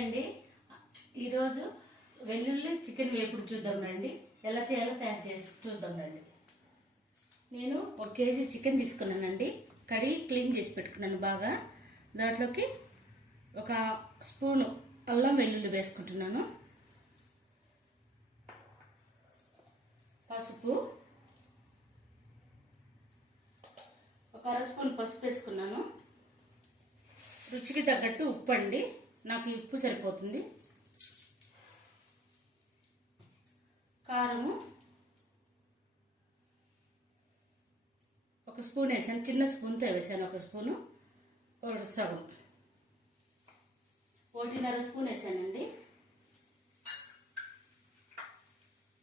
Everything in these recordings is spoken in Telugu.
అండి. ఈరోజు వెల్లుల్లి చికెన్ వేపుడు చూద్దాం రండి. ఎలా చేయాలో తయారు చేసి చూద్దాం రండి. నేను 1 కేజీ చికెన్ తీసుకున్నానండి. కడిగి క్లీన్ చేసి పెట్టుకున్నాను బాగా. దాంట్లోకి 1 స్పూను అల్లం వెల్లుల్లి వేసుకుంటున్నాను. పసుపు 1 అర స్పూన్ పసుపు వేసుకున్నాను. రుచికి తగ్గట్టు ఉప్పు అండి, నాకు ఉప్పు సరిపోతుంది. కారము 1 స్పూన్ వేసాను, చిన్న స్పూన్తో వేసాను. 1 స్పూను సగం 1.5 స్పూన్ వేసానండి.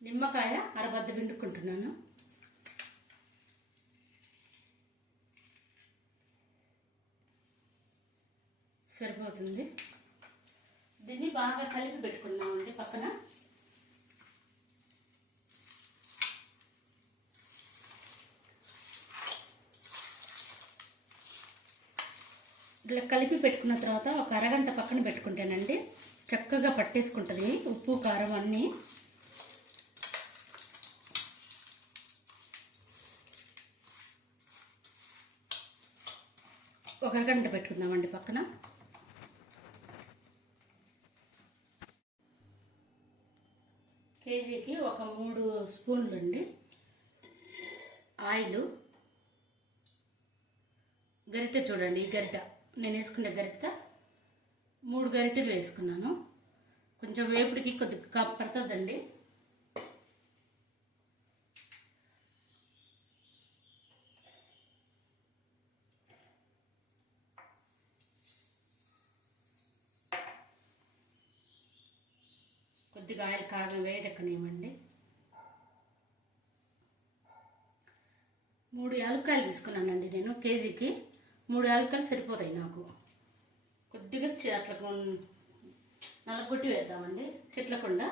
నిమ్మకాయ అరబద్ద పిండుకుంటున్నాను. సరిపోతుంది. దీన్ని బాగా కలిపి పెట్టుకుందామండి పక్కన. ఇట్లా కలిపి పెట్టుకున్న తర్వాత 1 అరగంట పక్కన పెట్టుకుంటానండి. చక్కగా పట్టేసుకుంటుంది ఉప్పు కారం అన్నీ. ఒక అరగంట పెట్టుకుందామండి పక్కన. కేజీకి 3 స్పూన్లు అండి ఆయిల్. గరిటె చూడండి, ఈ గరిట నేను వేసుకునే గరిటె 3 గరిటెలు వేసుకున్నాను. కొంచెం వేపుడికి కొద్దిగా పడుతుందండి. కొద్దిగా ఆయిల్ కారం వేడెక్కనివ్వండి. 3 యాలక్కాయలు తీసుకున్నానండి నేను. కేజీకి 3 యాలక్కాయలు సరిపోతాయి నాకు. కొద్దిగా అట్లా నల్లగొట్టి వేద్దామండి, చిట్లకుండా.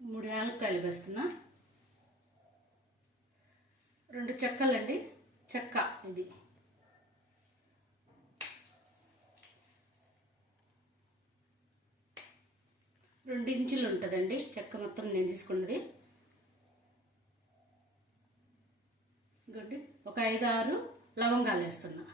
మూడు యాలక్కాయలు వేస్తున్నా. 2 చెక్కలండి, చెక్క ఇది. రెండు ఇంచులు ఉంటుందండి చెక్క మొత్తం నేను తీసుకున్నది. ఇంకోటి 5-6 లవంగాలు వేస్తున్నా.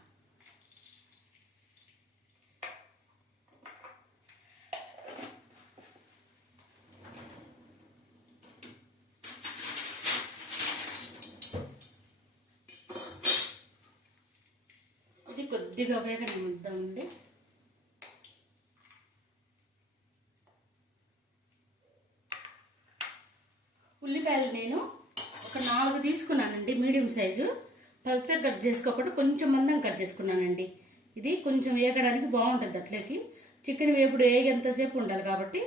ఇది కొద్దిగా వేగనిద్దామండి. ఉల్లిపాయలు నేను 4 తీసుకున్నానండి, మీడియం సైజు. పల్చగా కట్ చేసుకోకుండా కొంచెం మందం కట్ చేసుకున్నానండి. ఇది కొంచెం వేగడానికి బాగుంటుంది. అట్లకి చికెన్ వేపుడు వేగేంతసేపు ఉండాలి కాబట్టి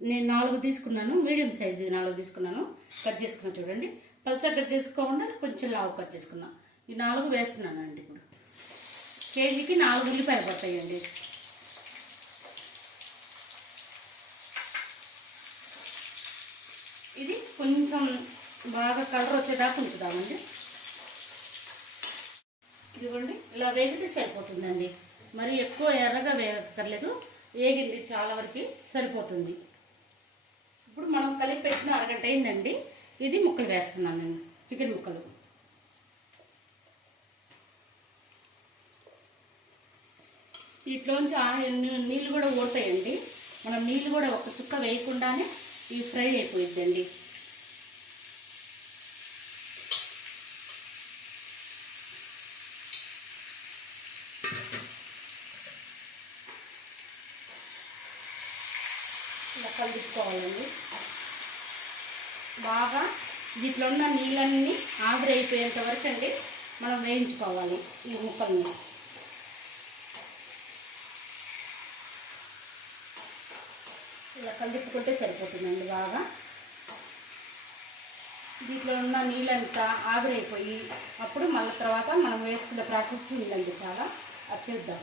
నేను 4 తీసుకున్నాను, మీడియం సైజు 4 తీసుకున్నాను. కట్ చేసుకున్నా చూడండి. పల్చగా కట్ చేసుకోకుండా కొంచెం లావు కట్ చేసుకున్నా. ఈ 4 వేస్తున్నానండి. ఇప్పుడు కేజీకి 4 ఉల్లిపాయలు పడతాయండి. ఇది కొంచెం బాగా కలర్ వచ్చేదాకా ఉంచుదామండి. ఇదిగోండి, ఇలా వేగితే సరిపోతుందండి. మరి ఎక్కువ ఎర్రగా వేగక్కర్లేదు, వేగింది చాలా వరకు సరిపోతుంది. ఇప్పుడు మనం కలిపి పెట్టిన అరగంట అయిందండి. ఇది ముక్కలు వేస్తున్నాను నేను, చికెన్ ముక్కలు. వీటిలోంచి నీళ్ళు కూడా ఊడతాయండి. మనం నీళ్ళు కూడా 1 చుక్క వేయకుండానే ఇవి ఫ్రై అయిపోయిద్దండి. ఇలా కలుపుకోవాలండి బాగా. దీంట్లో ఉన్న నీళ్ళన్నీ ఆవిరి అయిపోయేంత వరకు అండి మనం వేయించుకోవాలి ఈ ముక్కల్ని. ఇలా కలుపుకుంటే సరిపోతుందండి బాగా. దీంట్లో ఉన్న నీళ్ళంతా ఆవిరైపోయి అప్పుడు మళ్ళీ తర్వాత మనం వేసుకునే ప్రాసెస్ ఉందండి చాలా. అది చేద్దాం.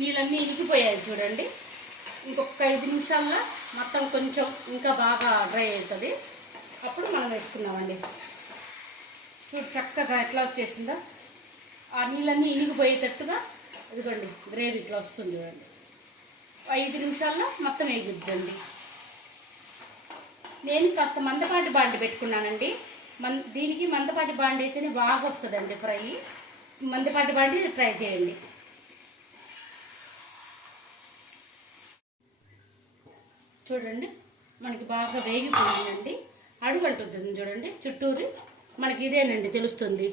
నీళ్ళన్నీ ఇరిగిపోయాయి చూడండి. ఇంకొక 5 నిమిషాల్లో మొత్తం కొంచెం ఇంకా బాగా డ్రై అవుతుంది. అప్పుడు మనం వేసుకున్నామండి. చూడు చక్కగా ఎట్లా వచ్చేసిందో, ఆ నీళ్ళన్నీ ఇనిగిపోయేటట్టుగా ఇదిగోండి గ్రేవీ ఇట్లా వస్తుంది చూడండి. 5 నిమిషాల్లో మొత్తం వేగిద్దండి. నేను కాస్త మందపాటి బాండి పెట్టుకున్నానండి. దీనికి మందపాటి బాండి అయితేనే బాగా వస్తుందండి ఫ్రై. మందపాటి బాండి ట్రై చేయండి. చూడండి మనకి బాగా వేగిపోయిందండి. అడుగు అంటుంది చూడండి చుట్టూరి, మనకి ఇదేనండి తెలుస్తుంది.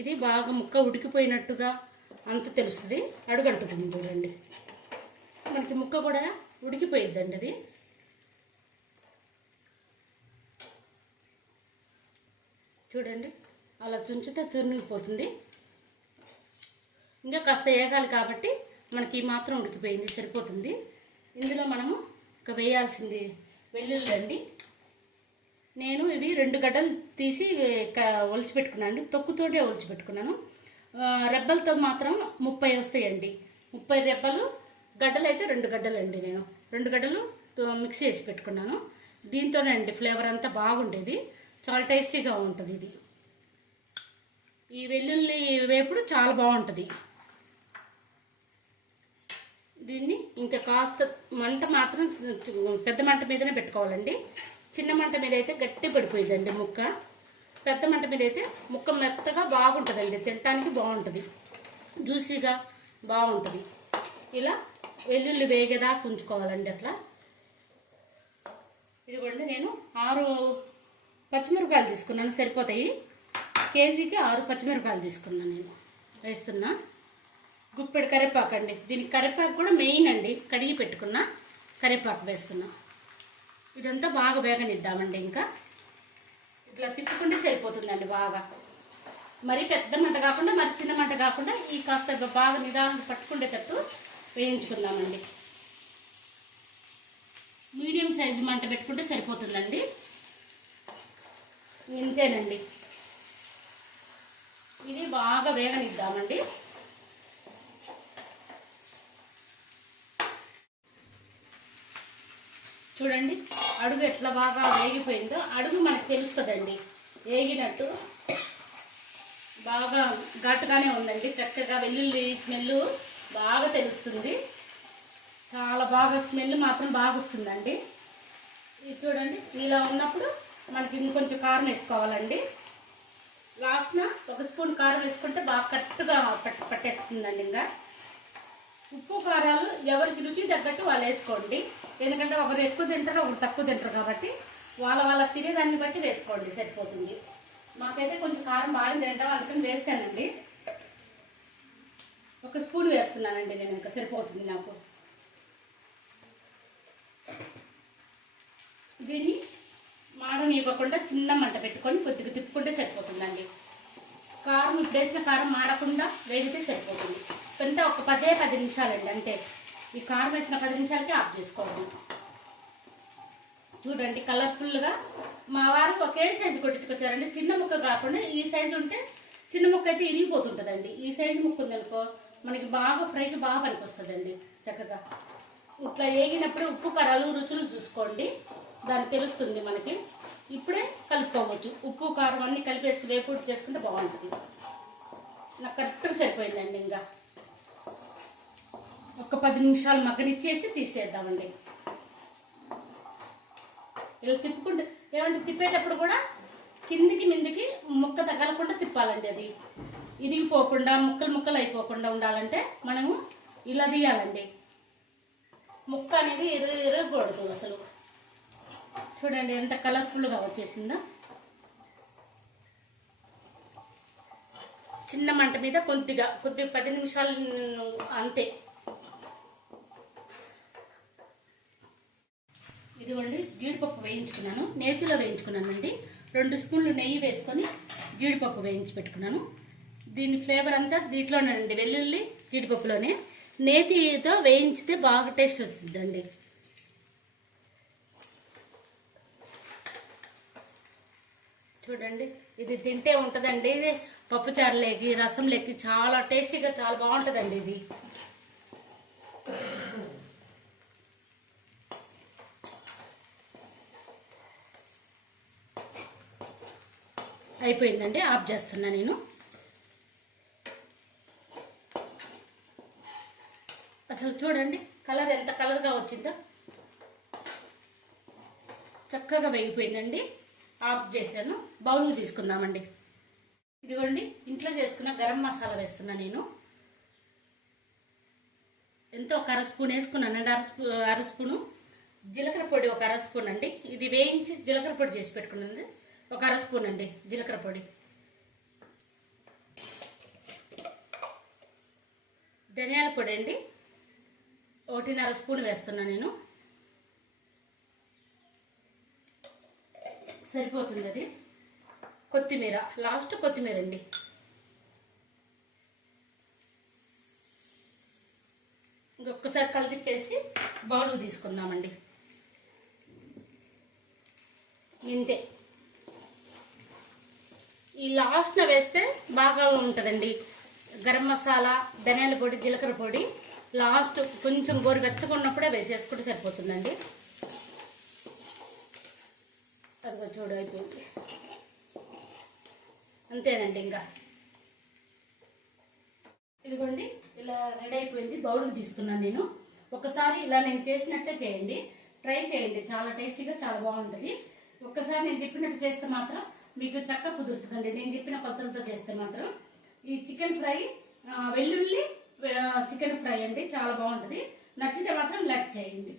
ఇది బాగా ముక్క ఉడికిపోయినట్టుగా అంత తెలుస్తుంది. అడుగు అంటుంది చూడండి, మనకి ముక్క కూడా ఉడికిపోయిద్దండి. అది చూడండి అలా చుంచితే తురిగిపోతుంది. ఇంకా కాస్త ఏగాలి కాబట్టి మనకి ఈ మాత్రం ఉడికిపోయింది, సరిపోతుంది. ఇందులో మనము ఒక వేయాల్సింది వెల్లుల్లి అండి. నేను ఇవి 2 గడ్డలు తీసి ఒలిచిపెట్టుకున్నాను అండి. తొక్కుతోటే ఒలిచిపెట్టుకున్నాను. రెబ్బలతో మాత్రం 30 వస్తాయండి. 30 రెబ్బలు, గడ్డలు అయితే 2 గడ్డలు అండి. నేను 2 గడ్డలు మిక్స్ చేసి పెట్టుకున్నాను. దీంతోనే అండి ఫ్లేవర్ అంతా బాగుండేది, చాలా టేస్టీగా ఉంటుంది. ఇది ఈ వెల్లుల్లి వేపుడు చాలా బాగుంటుంది. దీన్ని ఇంకా కాస్త మంట మాత్రం పెద్ద మంట మీదనే పెట్టుకోవాలండి. చిన్న మంట మీద అయితే గట్టి పడిపోయిందండి ముక్క. పెద్ద మంట మీద అయితే ముక్క మెత్తగా బాగుంటుందండి, తినటానికి బాగుంటుంది, జ్యూసీగా బాగుంటుంది. ఇలా వెల్లుల్లి వేగేదాకా ఉంచుకోవాలండి. అట్లా ఇదిగోండి నేను 6 పచ్చిమిరపకాయలు తీసుకున్నాను, సరిపోతాయి. కేజీకి 6 పచ్చిమిరపకాయలు తీసుకున్నాను. నేను వేస్తున్నా. గుప్పెడు కరివేపాకు అండి. దీనికి కరివేపాకు కూడా మెయిన్ అండి. కడిగి పెట్టుకున్న కరివేపాకు వేస్తున్నా. ఇదంతా బాగా వేగనిద్దామండి. ఇంకా ఇట్లా తిప్పుకుంటే సరిపోతుందండి. బాగా మరి పెద్ద మంట కాకుండా మరి చిన్న మంట కాకుండా ఈ కాస్త బాగా నిదానంగా పట్టుకునేటట్టు వేయించుకుందామండి. మీడియం సైజు మంట పెట్టుకుంటే సరిపోతుందండి. ఇంతేనండి. ఇది బాగా వేగనిద్దామండి. చూడండి అడుగు ఎట్లా బాగా వేగిపోయిందో. అడుగు మనకు తెలుస్తుందండి వేగినట్టు. బాగా ఘాటుగానే ఉందండి. చక్కగా వెల్లుల్లి స్మెల్ బాగా తెలుస్తుంది. చాలా బాగా స్మెల్ మాత్రం బాగా వస్తుందండి. ఇది చూడండి ఇలా ఉన్నప్పుడు మనకి ఇంకొంచెం కారం వేసుకోవాలండి. లాస్ట్న 1 స్పూన్ కారం వేసుకుంటే బాగా కరెక్ట్గా పట్టేస్తుందండి. ఇంకా ఉప్పు కారాలు ఎవరికి రుచి తగ్గట్టు వాళ్ళు వేసుకోండి. ఎందుకంటే ఒకరు ఎక్కువ తింటారు, ఒకరు తక్కువ తింటారు కాబట్టి వాళ్ళ తినేదాన్ని బట్టి వేసుకోండి, సరిపోతుంది. మాకైతే కొంచెం కారం బాగా తింటాం, అందుకని వేసానండి. 1 స్పూన్ వేస్తున్నానండి నేను. ఇంకా సరిపోతుంది నాకు. దీన్ని మాడనివ్వకుండా చిన్న మంట పెట్టుకొని కొద్దిగా తిప్పుకుంటే సరిపోతుందండి. కారం ఇప్పుడు వేసిన కారం మాడకుండా వేగితే సరిపోతుంది. ఎంత ఒక 10 నిమిషాలండి అంతే. ఈ కారం వేసిన 10 నిమిషాలకి ఆఫ్ చేసుకోవాలి. చూడండి కలర్ఫుల్గా మా వారు ఒకే సైజు కొట్టించుకొచ్చారండి. చిన్న ముక్క కాకుండా ఈ సైజు ఉంటే, చిన్న ముక్క అయితే ఇరిగిపోతుంటుందండి. ఈ సైజు ముక్క ఉందనుకో మనకి బాగా ఫ్రైకి బాగా పనికొస్తుందండి. చక్కగా ఇట్లా వేగినప్పుడు ఉప్పు కారాలు రుచులు చూసుకోండి, దానికి తెలుస్తుంది మనకి. ఇప్పుడే కలుపుకోవచ్చు. ఉప్పు కారం అన్నీ కలిపేసి వేపుడు చేసుకుంటే బాగుంటుంది. నాకు కరెక్ట్గా సరిపోయిందండి. ఇంకా ఒక 10 నిమిషాలు మగ్గనిచ్చేసి తీసేద్దామండి. ఇలా తిప్పుకుంటే ఏమంటే తిప్పేటప్పుడు కూడా కిందికి మిందికి ముక్క తగలకుండా తిప్పాలండి. అది ఇరిగిపోకుండా ముక్కలు అయిపోకుండా ఉండాలంటే మనము ఇలా తీయాలండి. ముక్క అనేది ఇరగకూడదు అసలు. చూడండి ఎంత కలర్ఫుల్గా వచ్చేసిందో. చిన్న మంట మీద కొద్దిగా 10 నిమిషాలు అంతే. ఇదిగోండి జీడిపప్పు వేయించుకున్నాను, నేతిలో వేయించుకున్నానండి. 2 స్పూన్లు నెయ్యి వేసుకొని జీడిపప్పు వేయించి పెట్టుకున్నాను. దీని ఫ్లేవర్ అంతా దీంట్లోనేనండి, వెల్లుల్లి జీడిపప్పులోనే. నేతితో వేయించితే బాగా టేస్ట్ వస్తుందండి. చూడండి ఇది తింటే ఉంటుందండి. ఇది పప్పుచారులేకి రసంలేకి చాలా టేస్టీగా చాలా బాగుంటుందండి. ఇది అయిపోయిందండి, ఆఫ్ చేస్తున్నా నేను. అసలు చూడండి కలర్ ఎంత కలర్గా వచ్చిందో, చక్కగా వేగిపోయిందండి. ఆఫ్ చేశాను. బౌల్కి తీసుకుందామండి. ఇదిగోండి ఇంట్లో చేసుకున్న గరం మసాలా వేస్తున్నా నేను. ఎంతో ఒక 1/2 స్పూన్ వేసుకున్నానండి. 1/2 స్పూను జీలకర్ర పొడి, ఒక 1/2 స్పూన్ అండి. ఇది వేయించి జీలకర్ర పొడి చేసి పెట్టుకున్నది, ఒక 1/2 స్పూన్ అండి జీలకర్ర పొడి. ధనియాల పొడి అండి 1.5 స్పూన్ వేస్తున్నా నేను. సరిపోతుంది అది. కొత్తిమీర, లాస్ట్ కొత్తిమీర అండి. ఇంకొకసారి కలిపేసి బౌల్కి తీసుకుందామండి. ఇంతే. ఈ లాస్ట్న వేస్తే బాగా ఉంటుందండి. గరం మసాలా, ధనియాల పొడి, జీలకర్ర పొడి లాస్ట్ కొంచెం గోరువెచ్చగా ఉన్నప్పుడే వేసేసుకుంటే సరిపోతుందండి. అదిగో చూడు అయిపోయింది. అంతేనండి. ఇంకా ఇదిగోండి ఇలా రెడీ అయిపోయింది. బౌల్కి తీసుకున్నాను నేను. ఒకసారి ఇలా నేను చేసినట్టే చేయండి, ట్రై చేయండి. చాలా టేస్టీగా, చాలా బాగుంటుంది. ఒక్కసారి నేను చెప్పినట్టు చేస్తే మాత్రం మీకు చక్కగా కుదురుతుందండి. నేను చెప్పిన కొలతలతో చేస్తే మాత్రం. ఈ చికెన్ ఫ్రై, వెల్లుల్లి చికెన్ ఫ్రై అండి, చాలా బాగుంటుంది. నచ్చితే మాత్రం లైక్ చేయండి.